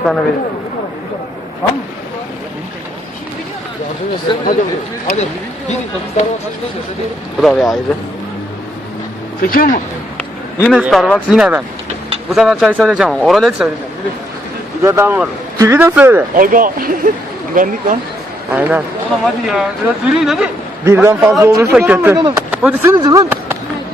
Sana vereyim. Bu da bir ayrı. Çekiyor mu? Yine Starbucks yine ben. Bu sefer çay söyleyeceğim ama oralet söyleyeceğim. Bir de ben varım. Kivi de söyle. Aga. Güvenlik lan. Aynen. Oğlum hadi ya. Biraz yürüyün hadi. Birden fazla olursa kötü. Hadi senize lan.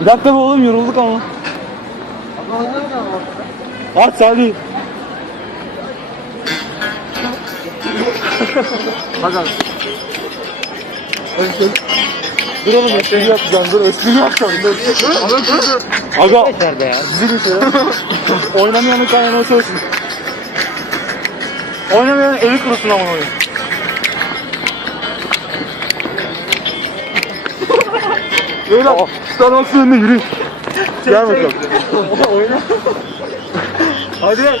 Bir dakika be oğlum yorulduk ama. At Salih. Bakalım. Dur oğlum espri yapacağım. Dur espri yapacağım. Dur. Aga. Nerede ya? Zil içeri. Oynamayanın kaynana olsun. Oynamayanın eli kurusun ama oyun. Böyle Starbucks önüne yürü. Gel bakalım. Oyna. Hadi.